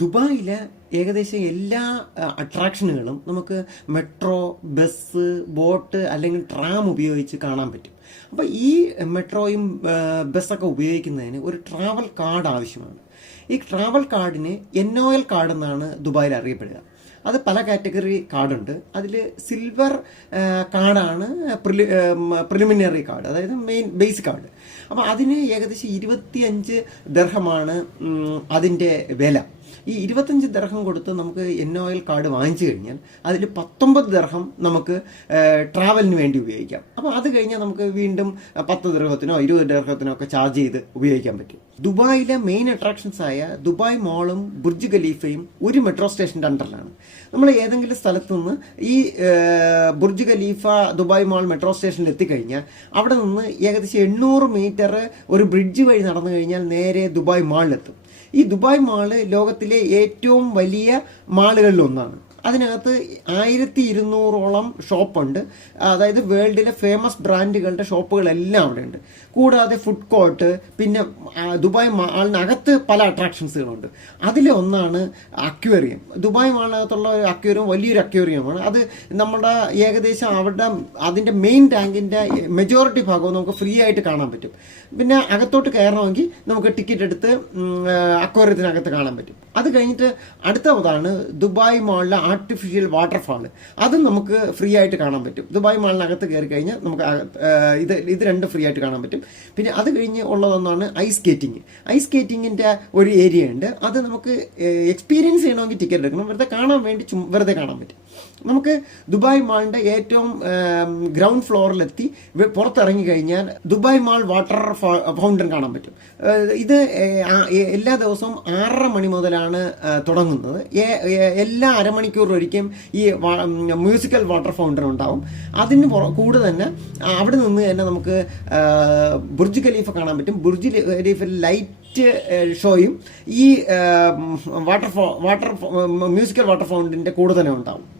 ദുബായിലെ ഏകദേശം എല്ലാ അട്രാക്ഷനുകളും നമുക്ക് മെട്രോ, ബസ്, ബോട്ട് അല്ലെങ്കിൽ ട്രാം ഉപയോഗിച്ച് കാണാൻ പറ്റും. അപ്പോൾ ഈ മെട്രോയും ബസ്സൊക്കെ ഉപയോഗിക്കുന്നതിന് ഒരു ട്രാവൽ കാർഡ് ആവശ്യമാണ്. ഈ ട്രാവൽ കാർഡിന് NOL കാർഡ് എന്നാണ് ദുബായിൽ അറിയപ്പെടുക. അത് പല കാറ്റഗറി കാർഡുണ്ട്. അതിൽ സിൽവർ കാർഡാണ് പ്രിലിമിനറി കാർഡ്, അതായത് മെയിൻ ബേസിക് കാർഡ്. അപ്പോൾ അതിന് ഏകദേശം 25 ദർഹമാണ് അതിൻ്റെ വില. ഈ 25 ദർഹം കൊടുത്ത് നമുക്ക് NOL കാർഡ് വാങ്ങിച്ചു കഴിഞ്ഞാൽ അതിൽ 19 ദർഹം നമുക്ക് ട്രാവലിന് വേണ്ടി ഉപയോഗിക്കാം. അപ്പോൾ അത് കഴിഞ്ഞാൽ നമുക്ക് വീണ്ടും 10 ദർഹത്തിനോ 20 ദർഹത്തിനോ ഒക്കെ ചാർജ് ചെയ്ത് ഉപയോഗിക്കാൻ പറ്റും. ദുബായിലെ മെയിൻ അട്രാക്ഷൻസ് ആയ ദുബായ് മാളും ബുർജ് ഖലീഫയും ഒരു മെട്രോ സ്റ്റേഷൻ്റെ അണ്ടറിലാണ്. നമ്മൾ ഏതെങ്കിലും സ്ഥലത്ത് നിന്ന് ഈ Burj Khalifa Dubai mall metro സ്റ്റേഷനിൽ എത്തിക്കഴിഞ്ഞാൽ അവിടെ നിന്ന് ഏകദേശം 800 മീറ്റർ ഒരു ബ്രിഡ്ജ് വഴി നടന്നു കഴിഞ്ഞാൽ നേരെ ദുബായ് മാളിലെത്തും. ഈ ദുബായ് മാള് ലോകത്തിലെ ഏറ്റവും വലിയ മാളുകളിലൊന്നാണ്. അതിനകത്ത് 1200ഓളം ഷോപ്പുണ്ട്. അതായത് വേൾഡിലെ ഫേമസ് ബ്രാൻഡുകളുടെ ഷോപ്പുകളെല്ലാം അവിടെ ഉണ്ട്. കൂടാതെ ഫുഡ് കോർട്ട്, പിന്നെ ദുബായ് മാളിനകത്ത് പല അട്രാക്ഷൻസുകളുണ്ട്. അതിലെ ഒന്നാണ് അക്വേറിയം. ദുബായ് മാളിനകത്തുള്ള ഒരു അക്വേറിയം വലിയൊരു അക്വേറിയമാണ്. അത് നമ്മുടെ ഏകദേശം അതിൻ്റെ മെയിൻ ടാങ്കിൻ്റെ മെജോറിറ്റി ഭാഗവും നമുക്ക് ഫ്രീ ആയിട്ട് കാണാൻ പറ്റും. പിന്നെ അകത്തോട്ട് കയറണമെങ്കിൽ നമുക്ക് ടിക്കറ്റ് എടുത്ത് അക്വേറിയത്തിനകത്ത് കാണാൻ പറ്റും. അത് കഴിഞ്ഞിട്ട് അടുത്തതാണ് ദുബായ് മാളിലെ ആർട്ടിഫിഷ്യൽ വാട്ടർഫാൾ. അതും നമുക്ക് ഫ്രീ ആയിട്ട് കാണാൻ പറ്റും. ദുബായ് മാളിനകത്ത് കയറി കഴിഞ്ഞാൽ നമുക്ക് ഇത് രണ്ടും ഫ്രീ ആയിട്ട് കാണാൻ പറ്റും. പിന്നെ അത് കഴിഞ്ഞ് ഉള്ളതൊന്നാണ് ഐസ് സ്കേറ്റിംഗ്. ഐസ് സ്കേറ്റിങ്ങിൻ്റെ ഒരു ഏരിയ ഉണ്ട്. അത് നമുക്ക് എക്സ്പീരിയൻസ് ചെയ്യണമെങ്കിൽ ടിക്കറ്റ് എടുക്കണം. വെറുതെ കാണാൻ വേണ്ടി വെറുതെ കാണാൻ പറ്റും. നമുക്ക് ദുബായ് മാളിൻ്റെ ഏറ്റവും ഗ്രൗണ്ട് ഫ്ലോറിലെത്തി പുറത്തിറങ്ങി കഴിഞ്ഞാൽ ദുബായ് മാൾ വാട്ടർ ഫൗണ്ടൻ കാണാൻ പറ്റും. ഇത് എല്ലാ ദിവസവും 6:30 മണി മുതലാണ് തുടങ്ങുന്നത്. എല്ലാ അരമണിക്കൂർ ഒരിക്കലും ഈ മ്യൂസിക്കൽ വാട്ടർ ഫൗണ്ടൻ ഉണ്ടാവും. അതിന് കൂടെ തന്നെ അവിടെ നിന്ന് തന്നെ നമുക്ക് ബുർജ് ഖലീഫ കാണാൻ പറ്റും. ബുർജ് ഖലീഫിൽ ലൈറ്റ് ഷോയും ഈ മ്യൂസിക്കൽ വാട്ടർ ഫൗണ്ടൻ്റെ കൂടെ തന്നെ ഉണ്ടാവും.